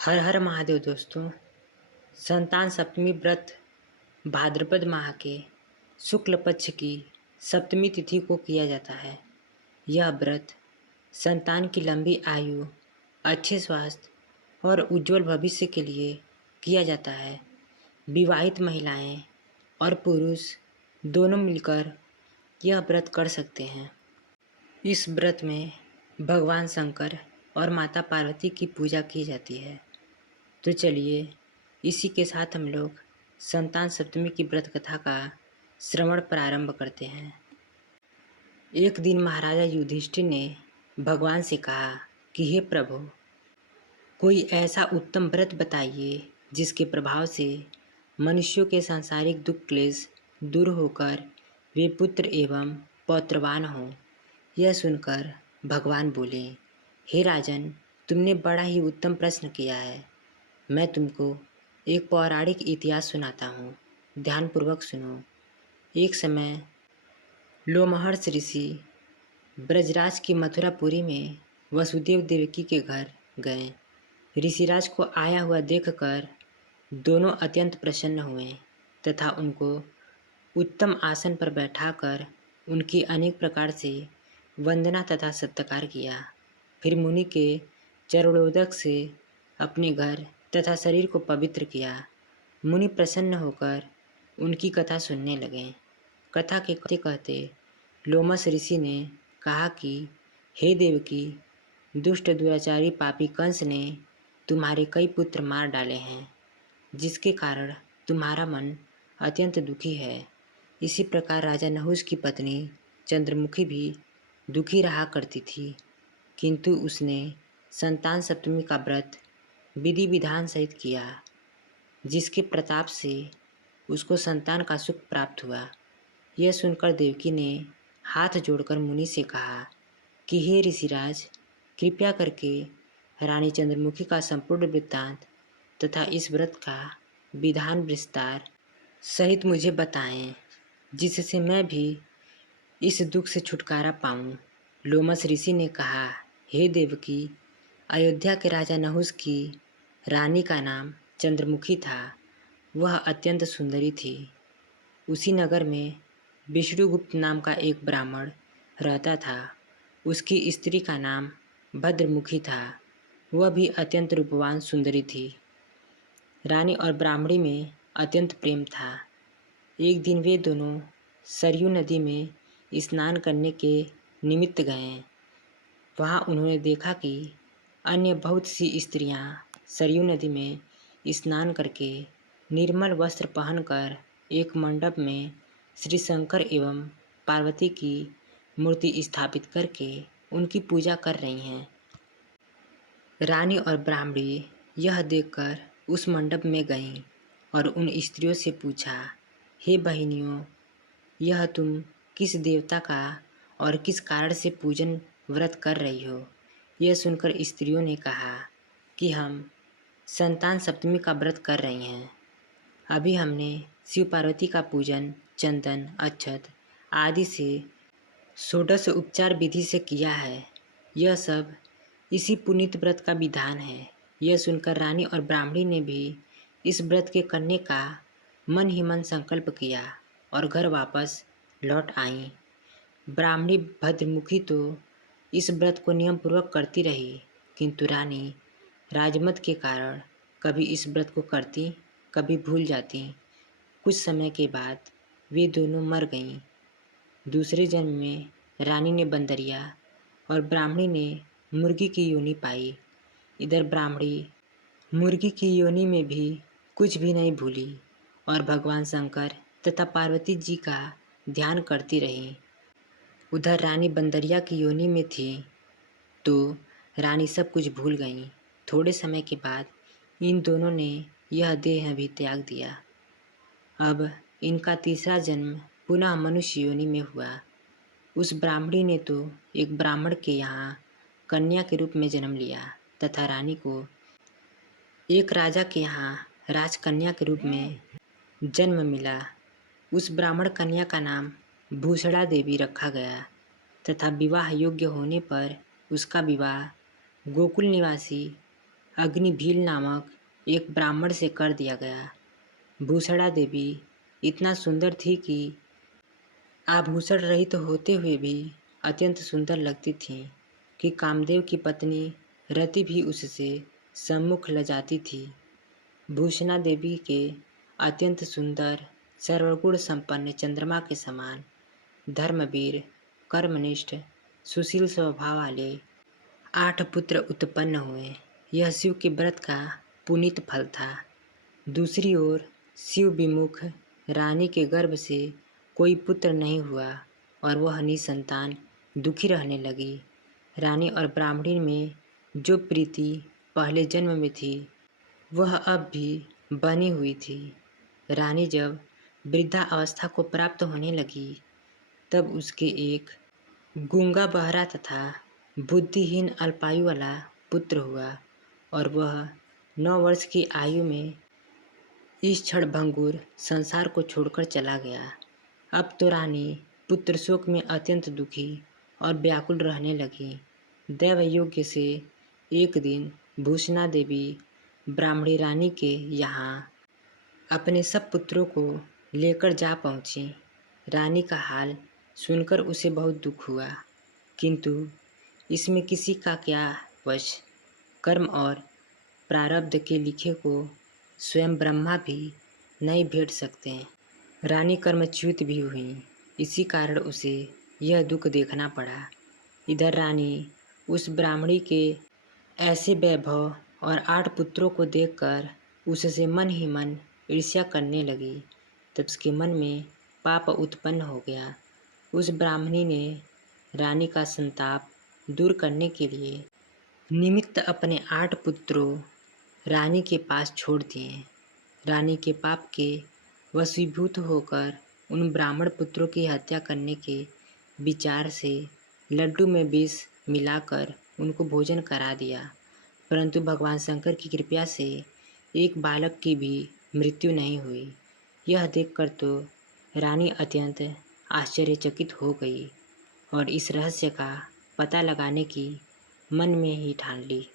हर हर महादेव दोस्तों। संतान सप्तमी व्रत भाद्रपद माह के शुक्ल पक्ष की सप्तमी तिथि को किया जाता है। यह व्रत संतान की लंबी आयु, अच्छे स्वास्थ्य और उज्जवल भविष्य के लिए किया जाता है। विवाहित महिलाएं और पुरुष दोनों मिलकर यह व्रत कर सकते हैं। इस व्रत में भगवान शंकर और माता पार्वती की पूजा की जाती है। तो चलिए इसी के साथ हम लोग संतान सप्तमी की व्रत कथा का श्रवण प्रारंभ करते हैं। एक दिन महाराजा युधिष्ठिर ने भगवान से कहा कि हे प्रभु, कोई ऐसा उत्तम व्रत बताइए जिसके प्रभाव से मनुष्यों के सांसारिक दुख क्लेश दूर होकर वे पुत्र एवं पौत्रवान हों। यह सुनकर भगवान बोले, हे राजन, तुमने बड़ा ही उत्तम प्रश्न किया है। मैं तुमको एक पौराणिक इतिहास सुनाता हूँ, ध्यानपूर्वक सुनो। एक समय लोमहर्ष ऋषि ब्रजराज की मथुरापुरी में वसुदेव देवकी के घर गए। ऋषिराज को आया हुआ देखकर दोनों अत्यंत प्रसन्न हुए तथा उनको उत्तम आसन पर बैठाकर उनकी अनेक प्रकार से वंदना तथा सत्कार किया। फिर मुनि के चरणोदक से अपने घर तथा शरीर को पवित्र किया। मुनि प्रसन्न होकर उनकी कथा सुनने लगे। कथा के कहते कहते लोमस ऋषि ने कहा कि हे देवकी, दुष्ट दुराचारी पापी कंस ने तुम्हारे कई पुत्र मार डाले हैं, जिसके कारण तुम्हारा मन अत्यंत दुखी है। इसी प्रकार राजा नहुष की पत्नी चंद्रमुखी भी दुखी रहा करती थी, किंतु उसने संतान सप्तमी का व्रत विधि विधान सहित किया, जिसके प्रताप से उसको संतान का सुख प्राप्त हुआ। यह सुनकर देवकी ने हाथ जोड़कर मुनि से कहा कि हे ऋषिराज, कृपया करके रानी चंद्रमुखी का संपूर्ण वृत्तांत तथा इस व्रत का विधान विस्तार सहित मुझे बताएं, जिससे मैं भी इस दुख से छुटकारा पाऊं। लोमस ऋषि ने कहा, हे देवकी, अयोध्या के राजा नहुष की रानी का नाम चंद्रमुखी था। वह अत्यंत सुंदरी थी। उसी नगर में विष्णुगुप्त नाम का एक ब्राह्मण रहता था। उसकी स्त्री का नाम भद्रमुखी था। वह भी अत्यंत रूपवान सुंदरी थी। रानी और ब्राह्मणी में अत्यंत प्रेम था। एक दिन वे दोनों सरयू नदी में स्नान करने के निमित्त गए। वहाँ उन्होंने देखा कि अन्य बहुत सी स्त्रियाँ सरयू नदी में स्नान करके निर्मल वस्त्र पहनकर एक मंडप में श्री शंकर एवं पार्वती की मूर्ति स्थापित करके उनकी पूजा कर रही हैं। रानी और ब्राह्मणी यह देखकर उस मंडप में गईं और उन स्त्रियों से पूछा, हे बहनियों, यह तुम किस देवता का और किस कारण से पूजन व्रत कर रही हो? यह सुनकर स्त्रियों ने कहा कि हम संतान सप्तमी का व्रत कर रही हैं। अभी हमने शिव पार्वती का पूजन चंदन अक्षत आदि से षोडश उपचार विधि से किया है। यह सब इसी पुनीत व्रत का विधान है। यह सुनकर रानी और ब्राह्मणी ने भी इस व्रत के करने का मन ही मन संकल्प किया और घर वापस लौट आई। ब्राह्मणी भद्रमुखी तो इस व्रत को नियम पूर्वक करती रही, किंतु रानी राजमत के कारण कभी इस व्रत को करती, कभी भूल जाती। कुछ समय के बाद वे दोनों मर गईं। दूसरे जन्म में रानी ने बंदरिया और ब्राह्मणी ने मुर्गी की योनि पाई। इधर ब्राह्मणी मुर्गी की योनि में भी कुछ भी नहीं भूली और भगवान शंकर तथा पार्वती जी का ध्यान करती रही। उधर रानी बंदरिया की योनि में थी तो रानी सब कुछ भूल गईं। थोड़े समय के बाद इन दोनों ने यह देह भी त्याग दिया। अब इनका तीसरा जन्म पुनः मनुष्य योनि में हुआ। उस ब्राह्मणी ने तो एक ब्राह्मण के यहाँ कन्या के रूप में जन्म लिया तथा रानी को एक राजा के यहाँ राजकन्या के रूप में जन्म मिला। उस ब्राह्मण कन्या का नाम भूषणा देवी रखा गया तथा विवाह योग्य होने पर उसका विवाह गोकुल निवासी अग्निभील नामक एक ब्राह्मण से कर दिया गया। भूषणा देवी इतना सुंदर थी कि आभूषण रहित होते हुए भी अत्यंत सुंदर लगती थीं कि कामदेव की पत्नी रति भी उससे सम्मुख ल जाती थी। भूषणा देवी के अत्यंत सुंदर सर्वगुण संपन्न चंद्रमा के समान धर्मवीर, कर्मनिष्ठ, सुशील स्वभाव वाले 8 पुत्र उत्पन्न हुए। यह शिव के व्रत का पुनीत फल था। दूसरी ओर शिव विमुख रानी के गर्भ से कोई पुत्र नहीं हुआ और वह निसंतान दुखी रहने लगी। रानी और ब्राह्मणी में जो प्रीति पहले जन्म में थी वह अब भी बनी हुई थी। रानी जब वृद्धा अवस्था को प्राप्त होने लगी तब उसके एक गूंगा बहरा तथा बुद्धिहीन अल्पायु वाला पुत्र हुआ और वह 9 वर्ष की आयु में इस क्षणभंगुर संसार को छोड़कर चला गया। अब तो रानी पुत्र शोक में अत्यंत दुखी और व्याकुल रहने लगी। दैव योग्य से एक दिन भूषणा देवी ब्राह्मणी रानी के यहाँ अपने सब पुत्रों को लेकर जा पहुँची। रानी का हाल सुनकर उसे बहुत दुख हुआ, किंतु इसमें किसी का क्या वश। कर्म और प्रारब्ध के लिखे को स्वयं ब्रह्मा भी नहीं भेट सकते। रानी कर्मच्युत भी हुई, इसी कारण उसे यह दुख देखना पड़ा। इधर रानी उस ब्राह्मणी के ऐसे वैभव और 8 पुत्रों को देखकर उससे मन ही मन ईर्ष्या करने लगी। तब उसके मन में पाप उत्पन्न हो गया। उस ब्राह्मणी ने रानी का संताप दूर करने के लिए निमित्त अपने 8 पुत्रों रानी के पास छोड़ दिए। रानी के पाप के वशीभूत होकर उन ब्राह्मण पुत्रों की हत्या करने के विचार से लड्डू में विष मिलाकर उनको भोजन करा दिया, परंतु भगवान शंकर की कृपा से एक बालक की भी मृत्यु नहीं हुई। यह देखकर तो रानी अत्यंत आश्चर्यचकित हो गई और इस रहस्य का पता लगाने की मन में ही ठान ली।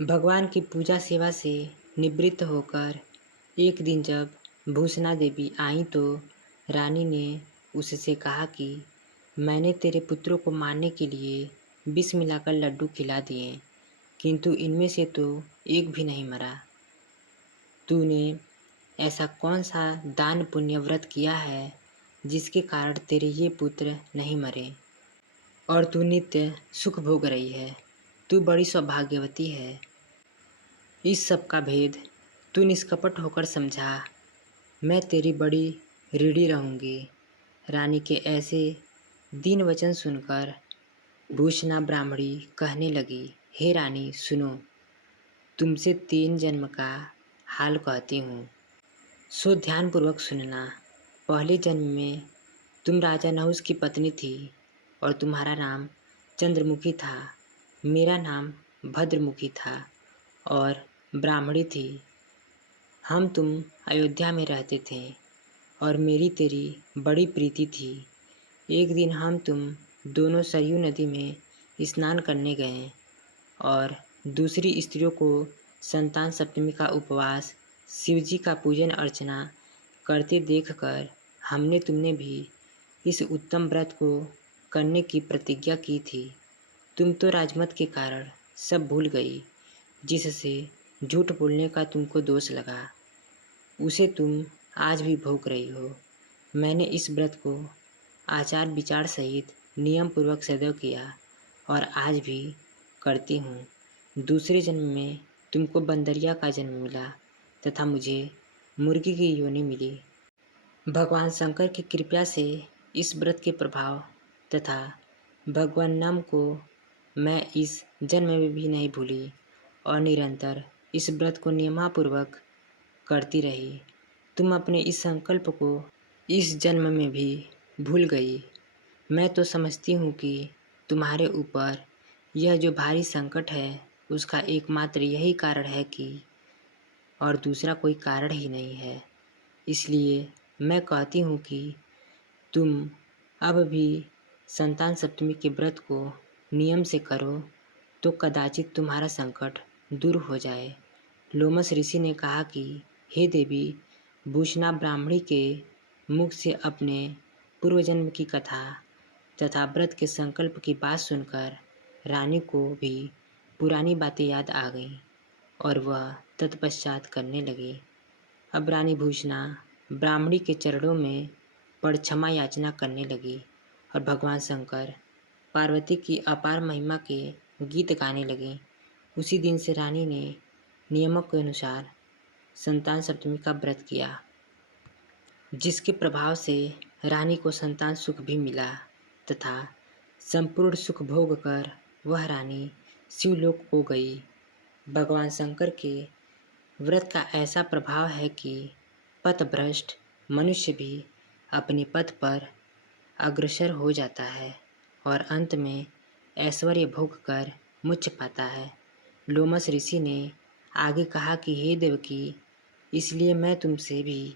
भगवान की पूजा सेवा से निवृत्त होकर एक दिन जब भूषणा देवी आई तो रानी ने उससे कहा कि मैंने तेरे पुत्रों को मारने के लिए विष मिलाकर लड्डू खिला दिए, किंतु इनमें से तो एक भी नहीं मरा। तूने ऐसा कौन सा दान पुण्य व्रत किया है जिसके कारण तेरे ये पुत्र नहीं मरे और तू नित्य सुख भोग रही है? तू बड़ी सौभाग्यवती है। इस सब का भेद तू निष्कपट होकर समझा। मैं तेरी बड़ी ऋणी रहूँगी। रानी के ऐसे दीन वचन सुनकर भूषणा ब्राह्मणी कहने लगी, हे रानी सुनो, तुमसे 3 जन्म का हाल कहती हूँ, सो ध्यानपूर्वक सुनना। पहले जन्म में तुम राजा नहुस की पत्नी थी और तुम्हारा नाम चंद्रमुखी था। मेरा नाम भद्रमुखी था और ब्राह्मणी थी। हम तुम अयोध्या में रहते थे और मेरी तेरी बड़ी प्रीति थी। एक दिन हम तुम दोनों सरयू नदी में स्नान करने गए और दूसरी स्त्रियों को संतान सप्तमी का उपवास, शिवजी का पूजन अर्चना करते देखकर हमने तुमने भी इस उत्तम व्रत को करने की प्रतिज्ञा की थी। तुम तो राजमत के कारण सब भूल गई, जिससे झूठ बोलने का तुमको दोष लगा, उसे तुम आज भी भोग रही हो। मैंने इस व्रत को आचार विचार सहित नियम पूर्वक सदैव किया और आज भी करती हूँ। दूसरे जन्म में तुमको बंदरिया का जन्म मिला तथा मुझे मुर्गी की योनि मिली। भगवान शंकर की कृपा से इस व्रत के प्रभाव तथा भगवान नाम को मैं इस जन्म में भी नहीं भूली और निरंतर इस व्रत को नियमापूर्वक करती रही। तुम अपने इस संकल्प को इस जन्म में भी भूल गई। मैं तो समझती हूँ कि तुम्हारे ऊपर यह जो भारी संकट है उसका एकमात्र यही कारण है कि और दूसरा कोई कारण ही नहीं है। इसलिए मैं कहती हूँ कि तुम अब भी संतान सप्तमी के व्रत को नियम से करो तो कदाचित तुम्हारा संकट दूर हो जाए। लोमस ऋषि ने कहा कि हे देवी, भूषणा ब्राह्मणी के मुख से अपने पूर्वजन्म की कथा तथा व्रत के संकल्प की बात सुनकर रानी को भी पुरानी बातें याद आ गईं और वह तत्पश्चात करने लगी। अब रानी भूषणा ब्राह्मणी के चरणों में पड़ क्षमा याचना करने लगी और भगवान शंकर पार्वती की अपार महिमा के गीत गाने लगी। उसी दिन से रानी ने नियमों के अनुसार संतान सप्तमी का व्रत किया, जिसके प्रभाव से रानी को संतान सुख भी मिला तथा संपूर्ण सुख भोग कर वह रानी शिवलोक को गई। भगवान शंकर के व्रत का ऐसा प्रभाव है कि पथभ्रष्ट मनुष्य भी अपने पथ पर अग्रसर हो जाता है और अंत में ऐश्वर्य भोग कर मोक्ष पाता है। लोमस ऋषि ने आगे कहा कि हे देवकी, इसलिए मैं तुमसे भी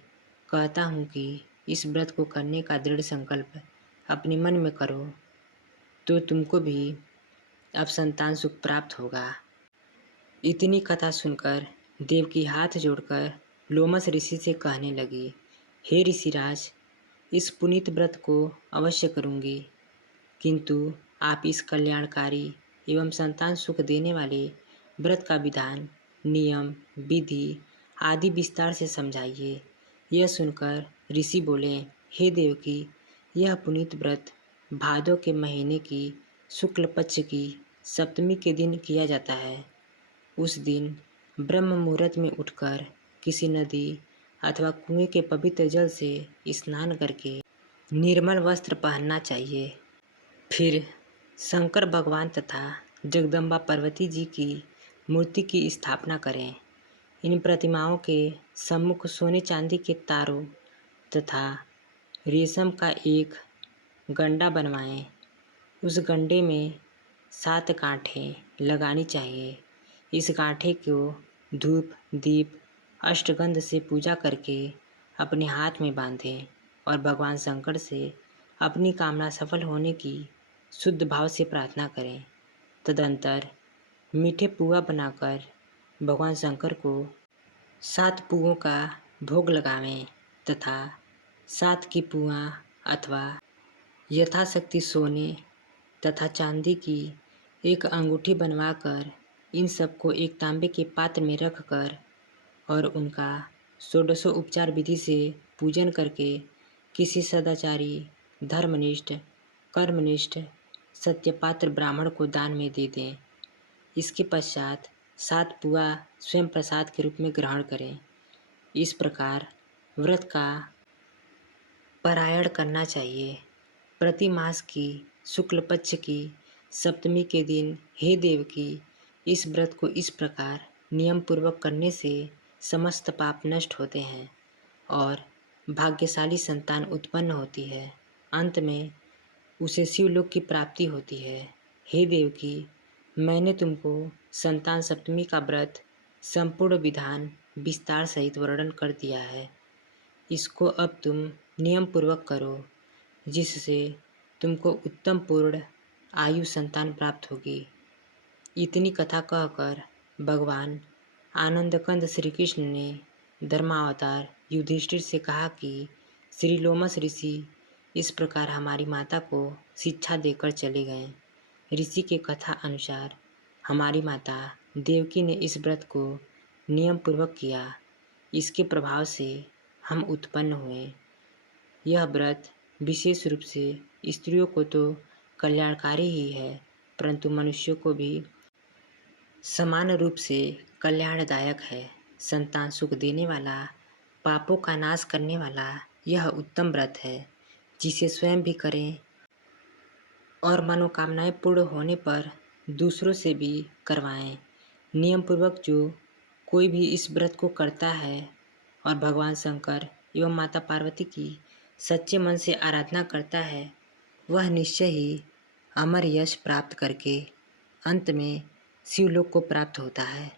कहता हूँ कि इस व्रत को करने का दृढ़ संकल्प अपने मन में करो, तो तुमको भी अब संतान सुख प्राप्त होगा। इतनी कथा सुनकर देवकी हाथ जोड़कर लोमस ऋषि से कहने लगी, हे ऋषिराज, इस पुनीत व्रत को अवश्य करूँगी, किंतु आप इस कल्याणकारी एवं संतान सुख देने वाले व्रत का विधान, नियम, विधि आदि विस्तार से समझाइए। यह सुनकर ऋषि बोले, हे देवकी, यह पुनीत व्रत भादों के महीने की शुक्ल पक्ष की सप्तमी के दिन किया जाता है। उस दिन ब्रह्म मुहूर्त में उठकर किसी नदी अथवा कुएं के पवित्र जल से स्नान करके निर्मल वस्त्र पहनना चाहिए। फिर शंकर भगवान तथा जगदम्बा पार्वती जी की मूर्ति की स्थापना करें। इन प्रतिमाओं के सम्मुख सोने चांदी के तारों तथा रेशम का एक गंडा बनवाएं। उस गंडे में 7 गांठें लगानी चाहिए। इस गांठे को धूप दीप अष्टगंध से पूजा करके अपने हाथ में बांधें और भगवान शंकर से अपनी कामना सफल होने की शुद्ध भाव से प्रार्थना करें। तदंतर मीठे पुआ बनाकर भगवान शंकर को 7 पुओं का भोग लगावें तथा 7 की पुआ अथवा यथाशक्ति सोने तथा चांदी की एक अंगूठी बनवाकर इन सबको एक तांबे के पात्र में रखकर और उनका षोडशोपचार विधि से पूजन करके किसी सदाचारी, धर्मनिष्ठ, कर्मनिष्ठ, सत्यपात्र ब्राह्मण को दान में दे दें। इसके पश्चात 7 पुआ स्वयं प्रसाद के रूप में ग्रहण करें। इस प्रकार व्रत का पारायण करना चाहिए। प्रति मास की शुक्ल पक्ष की सप्तमी के दिन हे देवकी, इस व्रत को इस प्रकार नियम पूर्वक करने से समस्त पाप नष्ट होते हैं और भाग्यशाली संतान उत्पन्न होती है। अंत में उसे शिवलोक की प्राप्ति होती है। हे देवकी, मैंने तुमको संतान सप्तमी का व्रत संपूर्ण विधान विस्तार सहित वर्णन कर दिया है। इसको अब तुम नियम पूर्वक करो, जिससे तुमको उत्तम पूर्ण आयु संतान प्राप्त होगी। इतनी कथा कहकर भगवान आनंदकंद श्री कृष्ण ने धर्मावतार युधिष्ठिर से कहा कि श्री लोमस ऋषि इस प्रकार हमारी माता को शिक्षा देकर चले गए। ऋषि के कथा अनुसार हमारी माता देवकी ने इस व्रत को नियम पूर्वक किया। इसके प्रभाव से हम उत्पन्न हुए। यह व्रत विशेष रूप से स्त्रियों को तो कल्याणकारी ही है, परंतु मनुष्यों को भी समान रूप से कल्याणदायक है। संतान सुख देने वाला, पापों का नाश करने वाला यह उत्तम व्रत है, जिसे स्वयं भी करें और मनोकामनाएं पूर्ण होने पर दूसरों से भी करवाएं। नियम पूर्वक जो कोई भी इस व्रत को करता है और भगवान शंकर एवं माता पार्वती की सच्चे मन से आराधना करता है, वह निश्चय ही अमर यश प्राप्त करके अंत में शिवलोक को प्राप्त होता है।